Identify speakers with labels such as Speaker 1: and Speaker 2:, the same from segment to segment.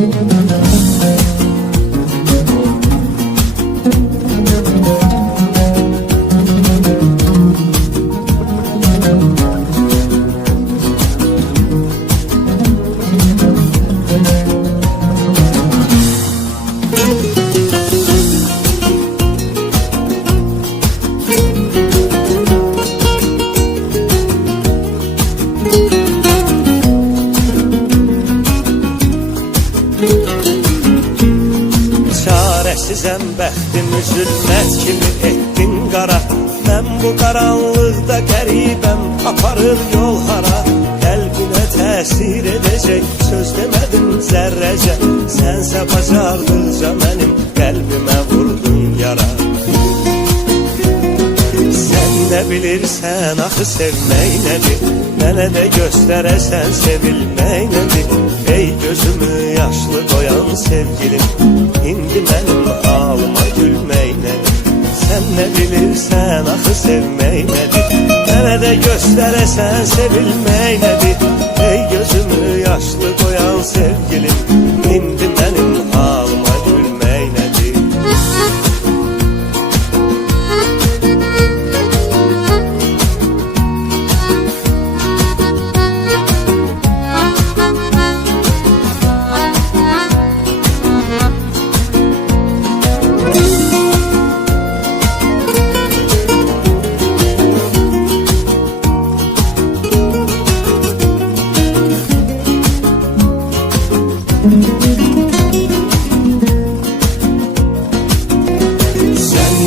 Speaker 1: Müzik Çaresizem bəxtim zülmət kimi etdin qara. Mən bu qaranlıqda qəribəm aparır yol hara. Qəlbinə təsir edəcək söz demədim zərrəcə. Sənsə bacardıqca mənim qəlbimə vurdun yara. Sen ne bilirsen axı sevmək nədir? Mənə də göstərəsən sevilmək nədir? Ey gözümü yaşlı qoyan sevgilim İndi mənim bilirsen axı sevmək nədir Mənə də göstərəsən sevilmək nədir Ey gözümü yaşlı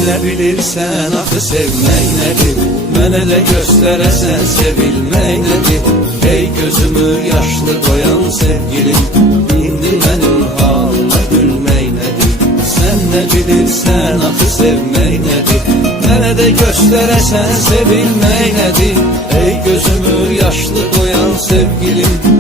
Speaker 2: ne bilirsen axı sevmək nədir Mənə də göstərəsən sevilmək nədir Ey gözümü yaşlı qoyan sevgilim İndi mənim halıma gülmək nədir Sen ne bilirsən axı sevmək nədir Mənə də göstərəsən sevilmək nədir Ey gözümü yaşlı qoyan sevgilim